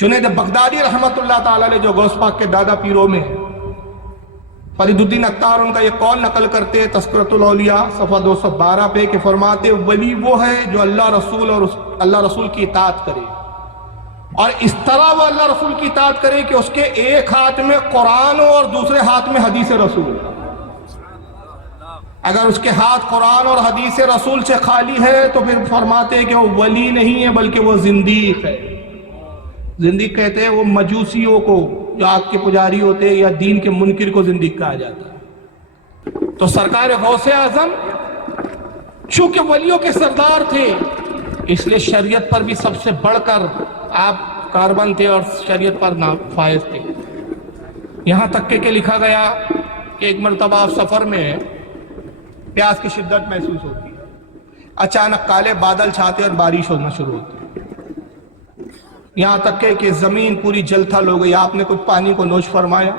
جنید بغدادی رحمت اللہ تعالیٰ علیہ جو غوث پاک کے دادا پیروں میں فرید الدین عطار ان کا یہ قول نقل کرتے تذکرۃ الاولیاء صفحہ 212 پہ کہ فرماتے ولی وہ ہے جو اللہ رسول اور اللہ رسول کی اطاعت کرے، اور اس طرح وہ اللہ رسول کی اطاعت کرے کہ اس کے ایک ہاتھ میں قرآن ہو اور دوسرے ہاتھ میں حدیث رسول۔ اگر اس کے ہاتھ قرآن اور حدیث رسول سے خالی ہے تو پھر فرماتے ہیں کہ وہ ولی نہیں ہے بلکہ وہ زندیق ہے۔ زندیق کہتے ہیں وہ مجوسیوں کو جو آگ کے پجاری ہوتے ہیں یا دین کے منکر کو زندیق کہا جاتا ہے۔ تو سرکار غوث اعظم چونکہ ولیوں کے سردار تھے اس لیے شریعت پر بھی سب سے بڑھ کر آپ کاربن تھے اور شریعت پر فائز تھے۔ یہاں تک کہ لکھا گیا کہ ایک مرتبہ آپ سفر میں پیاس کی شدت محسوس ہوتی ہے، اچانک کالے بادل چھاتے اور بارش ہونا شروع ہوتی ہے، یہاں تک کہ زمین پوری جل تھل ہو گئی۔ آپ نے کچھ پانی کو نوش فرمایا،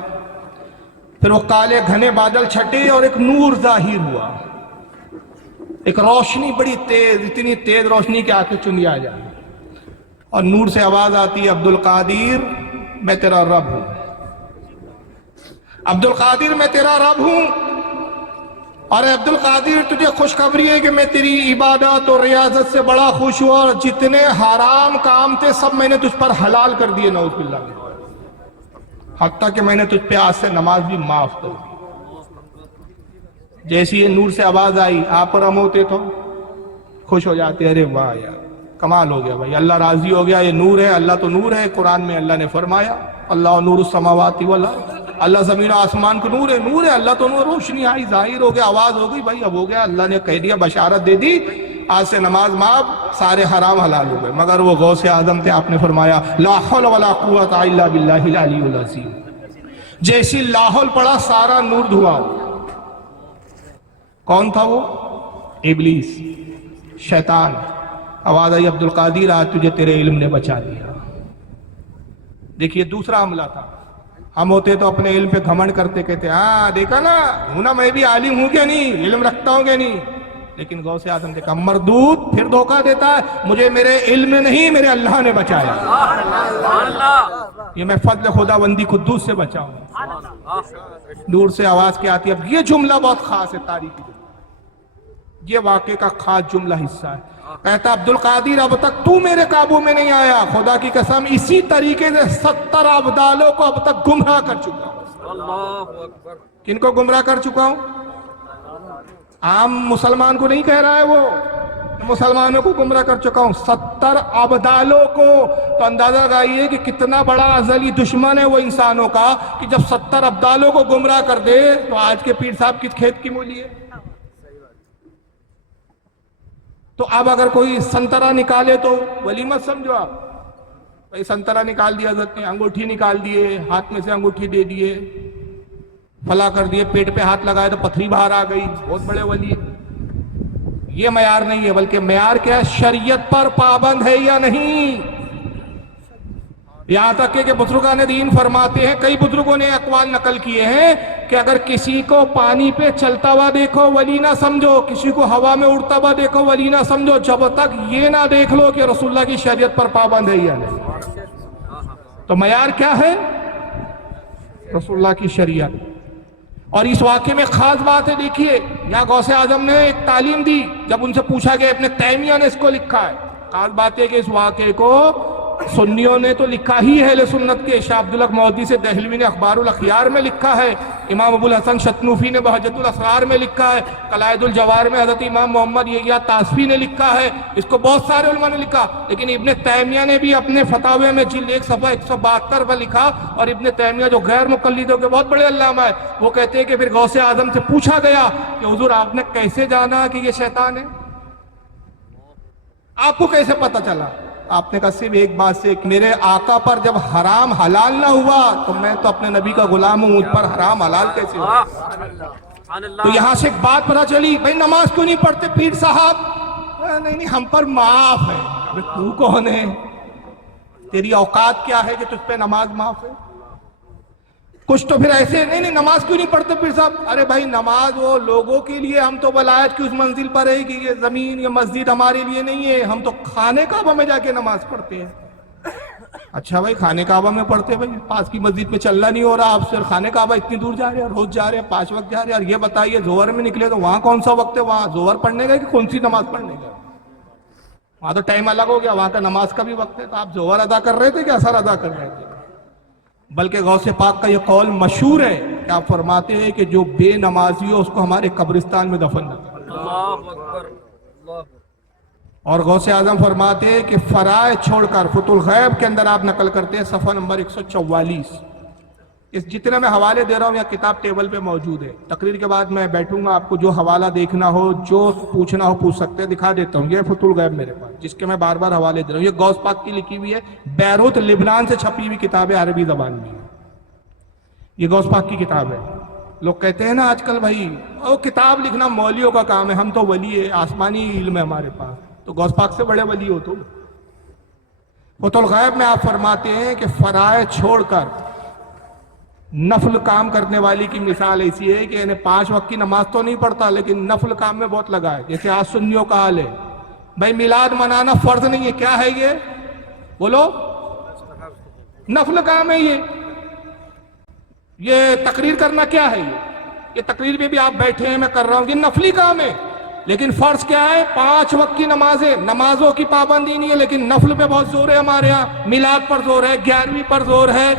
پھر وہ کالے گھنے بادل چھٹے اور ایک نور ظاہر ہوا، ایک روشنی بڑی تیز، اتنی تیز روشنی کہ آنکھیں چنی آ جائیں، اور نور سے آواز آتی ہے عبد القادر میں تیرا رب ہوں، عبد القادر میں تیرا رب ہوں، اور عبد القادر تجھے خوشخبری ہے کہ میں تیری عبادت اور ریاضت سے بڑا خوش ہوا، اور جتنے حرام کام تھے سب میں نے تجھ پر حلال کر دیے، نعوذ باللہ، حتیٰ کہ میں نے تجھ پہ آج سے نماز بھی معاف کر دی۔ جیسی یہ نور سے آواز آئی آپ پر ہم ہوتے تو خوش ہو جاتے، ارے واہ یار کمال ہو گیا بھائی، اللہ راضی ہو گیا، یہ نور ہے، اللہ تو نور ہے، قرآن میں اللہ نے فرمایا اللہ نور السماوات والارض، اللہ زمین و آسمان کو نور ہے، نور ہے، اللہ تو نور، روشنی آئی، ظاہر ہو گیا، آواز ہو گئی، بھائی اب ہو گیا، اللہ نے کہہ دیا، بشارت دے دی، آج سے نماز معاف، سارے حرام حلال ہو گئے۔ مگر وہ غوث اعظم تھے، آپ نے فرمایا لا حول ولا قوت الا باللہ العلی العظیم، جیسی لا حول پڑا سارا نور دھواں ہو گیا۔ کون تھا وہ؟ ابلیس، شیطان۔ آواز آئی عبد القادر آج تجھے تیرے علم نے بچا دیا۔ دیکھیے دوسرا حملہ تھا، ہم ہوتے تو اپنے علم پہ گھمنڈ کرتے کہتے ہاں دیکھا نا ہونا میں بھی عالم ہوں کیا نہیں، علم رکھتا ہوں کیا نہیں، لیکن غوث اعظم دیکھا مردود پھر دھوکہ دیتا ہے، مجھے میرے علم میں نہیں میرے اللہ نے بچایا، یہ میں فضل خداوندی قدوس سے بچا ہوں۔ دور سے آواز کی آتی ہے۔ اب یہ جملہ بہت خاص ہے تاریخی، یہ واقعے کا خاص جملہ حصہ ہے۔ کہتا عبد القادر اب تک تو میرے قابو میں نہیں آیا، خدا کی قسم اسی طریقے سے 70 ابدالوں کو اب تک گمراہ کر چکا ہوں۔ کن کو گمراہ کر چکا ہوں؟ عام مسلمان کو نہیں کہہ رہا ہے، وہ مسلمانوں کو گمراہ کر چکا ہوں، 70 ابدالوں کو۔ تو اندازہ لگائیے کہ کتنا بڑا ازلی دشمن ہے وہ انسانوں کا، کہ جب 70 ابدالوں کو گمراہ کر دے تو آج کے پیر صاحب کس کھیت کی مولی ہے؟ تو اب اگر کوئی سنترا نکالے تو ولی مت سمجھو آپ، بھائی سنترا نکال دیا حضرت نے، انگوٹھی نکال دیے، ہاتھ میں سے انگوٹھی دے دیے، فلا کر دیے، پیٹ پہ ہاتھ لگائے تو پتھری باہر آ گئی، بہت بڑے ولی۔ یہ معیار نہیں ہے، بلکہ معیار کیا ہے؟ شریعت پر پابند ہے یا نہیں۔ یہاں تک کہ بزرگان دین فرماتے ہیں، کئی بزرگوں نے اقوال نقل کیے ہیں کہ اگر کسی کو پانی پہ چلتا ہوا دیکھو ولی نہ سمجھو، کسی کو ہوا میں اڑتا ہوا دیکھو ولی نہ سمجھو، جب تک یہ نہ دیکھ لو کہ رسول اللہ کی شریعت پر پابند ہے یا نہیں۔ تو معیار کیا ہے؟ رسول اللہ کی شریعت۔ اور اس واقعے میں خاص بات ہے، دیکھیے یہاں غوث اعظم نے ایک تعلیم دی، جب ان سے پوچھا گیا، ابن تیمیہ نے اس کو لکھا ہے۔ خاص بات ہے کہ اس واقعے کو سنیوں نے تو لکھا ہی ہے، اہل سنت کے شاہ عبدالحق مودودی سے دہلوی نے اخبار الاخیار میں لکھا ہے، امام ابو الحسن شتنوفی نے بہجت الاسرار میں لکھا ہے، قلائد الجوار میں حضرت امام محمد یحییٰ طاسفی نے لکھا ہے، اس کو بہت سارے علماء نے لکھا، لیکن ابن تیمیہ نے بھی اپنے فتاوے میں جلد 1 صفحہ 172 پر لکھا۔ اور ابن تیمیہ جو غیر مقلدوں کے بہت بڑے علامہ ہے، وہ کہتے ہیں کہ پھر غوث اعظم سے پوچھا گیا کہ حضور آپ نے کیسے جانا کہ یہ شیطان ہے؟ آپ کو کیسے پتہ چلا؟ آپ نے کہا صرف ایک بات سے، کہ میرے آقا پر جب حرام حلال نہ ہوا تو میں تو اپنے نبی کا غلام ہوں، مجھ پر حرام حلال کیسے ہوا؟ تو یہاں سے ایک بات پتہ چلی، بھائی نماز کیوں نہیں پڑھتے پیر صاحب؟ نہیں ہم پر معاف ہے۔ ابھی تو کون ہے؟ تیری اوقات کیا ہے کہ تجھ پہ نماز معاف ہے؟ کچھ تو پھر ایسے نہیں نماز کیوں نہیں پڑھتے پیر صاحب؟ ارے بھائی نماز وہ لوگوں کے لیے، ہم تو ولایت کی اس منزل پر ہے کہ یہ زمین یہ مسجد ہمارے لیے نہیں ہے، ہم تو خانے کعبہ میں جا کے نماز پڑھتے ہیں۔ اچھا بھائی خانہ کعبہ میں پڑھتے بھائی، پاس کی مسجد میں چلنا نہیں ہو رہا آپ سے، خانہ کعبہ اتنی دور جا رہے ہیں، روز جا رہے ہیں، 5 وقت جا رہے ہیں، اور یہ بتائیے ظہر میں نکلے تو وہاں کون سا وقت ہے؟ وہاں ظہر پڑھنے کا کہ کون سی نماز پڑھنے کا؟ وہاں تو ٹائم الگ ہو گیا، وہاں کا نماز کا بھی وقت ہے، تو آپ ظہر ادا کر رہے تھے کہ اثر ادا کر رہے تھے؟ بلکہ غوث پاک کا یہ قول مشہور ہے کہ آپ فرماتے ہیں کہ جو بے نمازی ہو اس کو ہمارے قبرستان میں دفن نہ کریں۔ اللہ اکبر، اللہ اکبر۔ اور غوث اعظم فرماتے ہیں کہ فرائض چھوڑ کر، فتح الغیب کے اندر آپ نقل کرتے ہیں صفحہ نمبر 144، اس جتنے میں حوالے دے رہا ہوں یا کتاب ٹیبل پہ موجود ہے، تقریر کے بعد میں بیٹھوں گا، آپ کو جو حوالہ دیکھنا ہو، جو پوچھنا ہو پوچھ سکتے ہیں، دکھا دیتا ہوں، یہ فتح الغیب میرے پاس جس کے میں بار بار حوالے دے رہا ہوں، یہ غوث پاک کی لکھی ہوئی ہے، بیروت لبنان سے چھپی ہوئی کتاب ہے، عربی زبان میں، یہ غوث پاک کی کتاب ہے۔ لوگ کہتے ہیں نا آج کل بھائی وہ کتاب لکھنا مولیوں کا کام ہے، ہم تو ولی ہے، آسمانی علم ہے ہمارے پاس، تو غوث پاک سے بڑے ولی ہو تو۔ فتح الغیب میں آپ فرماتے ہیں کہ فرائض چھوڑ کر نفل کام کرنے والی کی مثال ایسی ہے کہ انہیں 5 وقت کی نماز تو نہیں پڑھتا لیکن نفل کام میں بہت لگا ہے، جیسے آج سنیوں کا حال ہے، بھائی میلاد منانا فرض نہیں ہے، کیا ہے یہ؟ بولو، نفل کام ہے یہ تقریر کرنا کیا ہے؟ یہ تقریر میں بھی آپ بیٹھے ہیں، میں کر رہا ہوں، یہ نفلی کام ہے، لیکن فرض کیا ہے؟ 5 وقت کی نمازیں، نمازوں کی پابندی نہیں ہے، لیکن نفل پہ بہت زور ہے ہمارے ہاں، میلاد پر زور ہے، 11ویں پر زور ہے،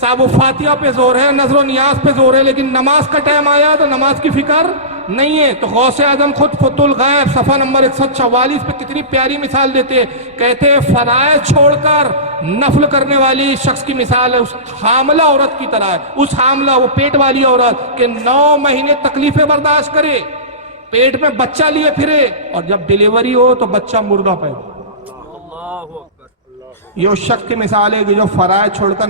صاحب و فاتحہ پہ زور ہے، نذر و نیاز پہ زور ہے، لیکن نماز کا ٹائم آیا تو نماز کی فکر نہیں ہے۔ تو غوث اعظم خود فتح الغیب صفحہ نمبر 144 پہ کتنی پیاری مثال دیتے ہیں، کہتے ہیں فرائض چھوڑ کر نفل کرنے والی شخص کی مثال ہے اس حاملہ عورت کی طرح ہے، اس حاملہ، وہ پیٹ والی عورت کہ 9 مہینے تکلیفیں برداشت کرے، پیٹ میں بچہ لیے پھرے، اور جب ڈیلیوری ہو تو بچہ مردہ پیدا ہو۔ اللہ اکبر۔ یہ اس شخص کی مثال ہے کہ جو فرائض چھوڑ کر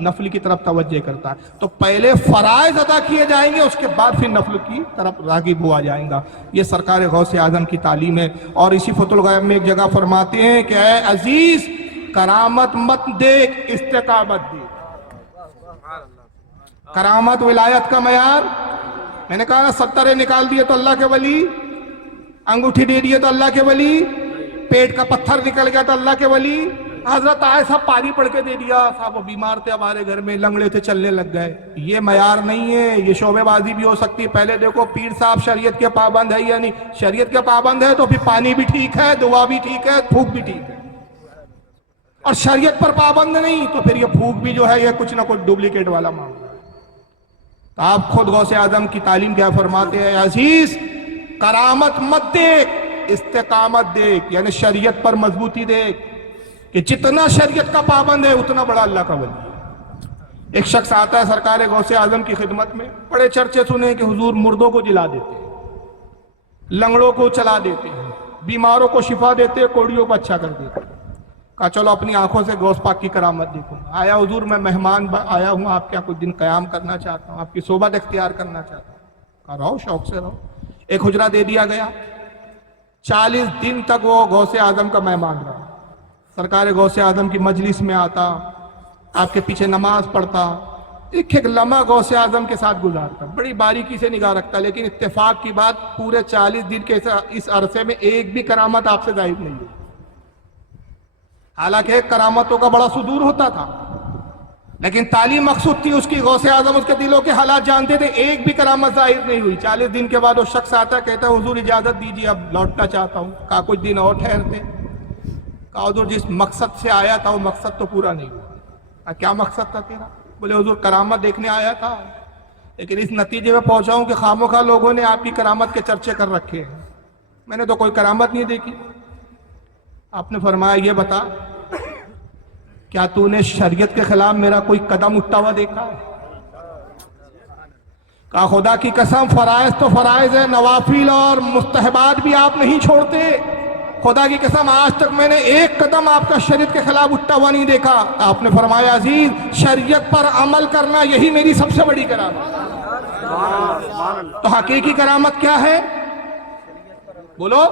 نفلی کی طرف توجہ کرتا ہے، تو پہلے فرائض ادا کیے جائیں گے، اس کے بعد پھر نفل کی طرف راغب ہوا جائیں گا۔ یہ سرکار غوث اعظم کی تعلیم ہے۔ اور اسی فتح الغیب میں ایک جگہ فرماتے ہیں کہ اے عزیز کرامت مت دیکھ، استقامت دیکھ۔ کرامت ولایت کا معیار، میں نے کہا نا 70 نکال دیے تو اللہ کے ولی، انگوٹھی دے دیے تو اللہ کے ولی، پیٹ کا پتھر نکل گیا تو اللہ کے ولی، حضرت عائشہ پانی پڑھ کے دے دیا، صاحب وہ بیمار تھے ہمارے گھر میں، لنگڑے تھے چلنے لگ گئے، یہ معیار نہیں ہے، یہ شعبے بازی بھی ہو سکتی ہے۔ پہلے دیکھو پیر صاحب شریعت کے پابند ہے یا نہیں، شریعت کے پابند ہے تو پھر پانی بھی ٹھیک ہے، دعا بھی ٹھیک ہے، پھوک بھی ٹھیک ہے، اور شریعت پر پابند نہیں تو پھر یہ پھوک بھی جو ہے یہ کچھ نہ کچھ ڈپلیکیٹ والا معاملہ ہے۔ تو آپ خود غوث اعظم کی تعلیم کیا فرماتے ہیں؟ عزیز کرامت مت دیکھ، استقامت دیکھ، یعنی شریعت پر مضبوطی دیکھ، کہ جتنا شریعت کا پابند ہے اتنا بڑا اللہ کا ولی ہے۔ ایک شخص آتا ہے سرکار غوث اعظم کی خدمت میں، بڑے چرچے سنے کہ حضور مردوں کو جلا دیتے ہیں، لنگڑوں کو چلا دیتے ہیں، بیماروں کو شفا دیتے ہیں، کوڑیوں کو اچھا کر دیتے ہیں۔ کہا چلو اپنی آنکھوں سے غوث پاک کی کرامت دیکھوں۔ آیا حضور میں مہمان آیا ہوں، آپ کیا کچھ دن قیام کرنا چاہتا ہوں، آپ کی صحبت اختیار کرنا چاہتا ہوں۔ کہا رہو، شوق سے رہو۔ ایک حجرہ دے دیا گیا، 40 دن تک وہ غوث اعظم کا مہمان رہا، سرکار غوث اعظم کی مجلس میں آتا، آپ کے پیچھے نماز پڑھتا، ایک ایک لمحہ غوث اعظم کے ساتھ گزارتا، بڑی باریکی سے نگاہ رکھتا، لیکن اتفاق کی بات پورے 40 دن کے اس عرصے میں ایک بھی کرامت آپ سے ظاہر نہیں ہوئی۔ حالانکہ کرامتوں کا بڑا صدور ہوتا تھا، لیکن تعلیم مقصود تھی اس کی، غوث اعظم اس کے دلوں کے حالات جانتے تھے، ایک بھی کرامت ظاہر نہیں ہوئی۔ 40 دن کے بعد وہ شخص آتا، کہتا ہے حضور اجازت دیجیے اب لوٹنا چاہتا ہوں۔ کہا کچھ دن اور ٹھہرتے۔ کہا حضور جس مقصد سے آیا تھا وہ مقصد تو پورا نہیں ہوا۔ کیا مقصد تھا تیرا؟ بولے حضور کرامت دیکھنے آیا تھا، لیکن اس نتیجے میں پہنچا ہوں کہ خامخواہ لوگوں نے آپ کی کرامت کے چرچے کر رکھے ہیں، میں نے تو کوئی کرامت نہیں دیکھی۔ آپ نے فرمایا یہ بتا کیا تو نے شریعت کے خلاف میرا کوئی قدم اٹھتا ہوا دیکھا ہے؟ کہا خدا کی قسم فرائض تو فرائض ہے، نوافل اور مستحبات بھی آپ نہیں چھوڑتے، خدا کی قسم آج تک میں نے ایک قدم آپ کا شریعت کے خلاف اٹھتا ہوا نہیں دیکھا۔ آپ نے فرمایا عزیز شریعت پر عمل کرنا یہی میری سب سے بڑی کرامت ہے۔ تو حقیقی کرامت کیا ہے؟ بولو،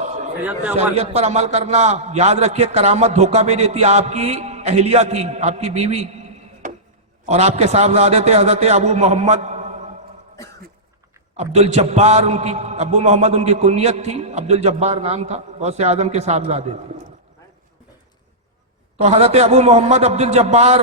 شریعت پر عمل کرنا۔ یاد رکھیے کرامت دھوکہ بھی دیتی، آپ کی اہلیہ تھی، آپ کی بیوی، اور آپ کے صاحبزادے تھے حضرت ابو محمد عبد الجبار، ان کی ابو محمد ان کی کنیت تھی، عبد الجبار نام تھا، غوث اعظم کے صاحبزادے تھے۔ تو حضرت ابو محمد عبد الجبار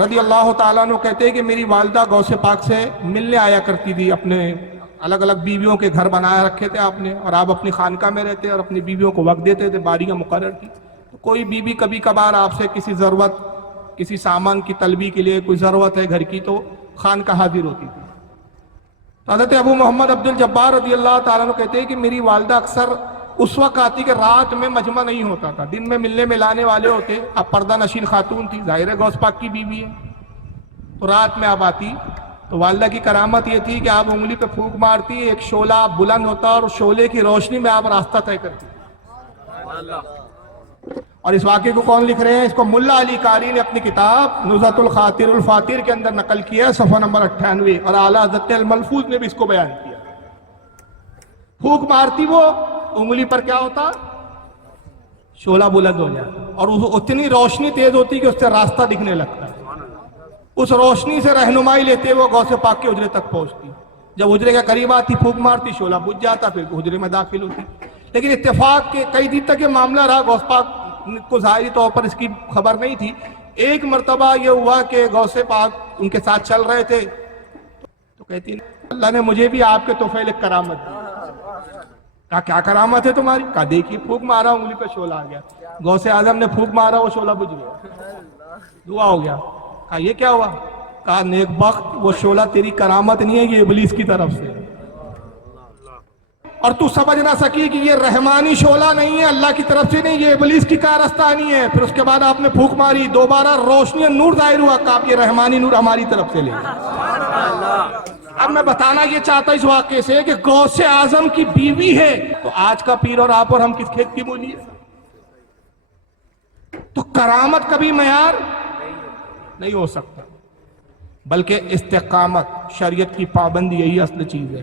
رضی اللہ تعالیٰ عنہ کہتے ہیں کہ میری والدہ غوث پاک سے ملنے آیا کرتی تھی. اپنے الگ الگ بیویوں کے گھر بنایا رکھے تھے آپ نے, اور آپ اپنی خانقاہ میں رہتے اور اپنی بیویوں کو وقت دیتے تھے, باریاں مقرر تھی. تو کوئی بیوی کبھی کبھار آپ سے کسی ضرورت, کسی سامان کی طلبی کے لیے کوئی ضرورت ہے گھر کی, تو خانقاہ حاضر ہوتی تھی. تو حضرت ابو محمد عبد الجبار رضی اللہ تعالیٰ عنہ کہتے ہیں کہ میری والدہ اکثر اس وقت آتی کہ رات میں مجمع نہیں ہوتا تھا, دن میں ملنے ملانے والے ہوتے. اب پردہ نشین خاتون تھی, ظاہر ہے غوث پاک کی بیوی ہے, تو رات میں آپ آتی. تو والدہ کی کرامت یہ تھی کہ آپ انگلی پہ پھونک مارتی, ایک شعلہ بلند ہوتا اور شعلے کی روشنی میں آپ راستہ طے کرتی. اور اس واقعے کو کون لکھ رہے ہیں؟ اس کو ملا علی قاری نے اپنی کتاب نزہۃ الخاطر الفاتر کے اندر نقل کیا ہے, صفحہ نمبر 98, اور اعلیٰ حضرت الملفوظ نے بھی اس کو بیان کیا. پھونک مارتی وہ, انگلی پر کیا ہوتا؟ شعلہ بلند ہو جاتا, اور اتنی روشنی تیز ہوتی کہ اس سے راستہ دکھنے لگتا. اس روشنی سے رہنمائی لیتے وہ غوث پاک کے حجرے تک پہنچتی. جب حجرے کے قریب آتی پھونک مارتی, شعلہ بجھ جاتا, پھر حجرے میں داخل ہوتی. لیکن اتفاق کے کئی دن تک یہ معاملہ رہا, غوث پاک کو ظاہری طور پر اس کی خبر نہیں تھی. ایک مرتبہ یہ ہوا کہ غوث پاک ان کے ساتھ چل رہے تھے, تو کہتی اللہ نے مجھے بھی آپ کے طفیل ایک کرامت دی. کہا کیا کرامت ہے تمہاری؟ کہا دیکھیے پھونک مارا, انگلی پہ شعلہ آ گیا. غوث اعظم نے پھونک مارا, وہ شعلہ بجھ گیا, دعا ہو گیا. کہا یہ کیا ہوا؟ کہا نیک بخت, وہ شعلہ تیری کرامت نہیں ہے, یہ ابلیس کی طرف سے, اور تو سمجھ نہ سکی کہ یہ رحمانی شعلہ نہیں ہے, اللہ کی طرف سے نہیں, یہ ابلیس کی کارستانی ہے. پھر اس کے بعد آپ نے پھونک ماری, دوبارہ روشنی نور ظاہر ہوا, کہ آپ یہ رحمانی نور ہماری طرف سے لیں. اب میں بتانا یہ چاہتا اس واقعے سے کہ غوث اعظم کی بیوی ہے, تو آج کا پیر اور آپ اور ہم کس کھیت کی مولی ہے؟ تو کرامت کبھی معیار نہیں ہو سکتا, بلکہ استقامت, شریعت کی پابندی, یہی اصل چیز ہے.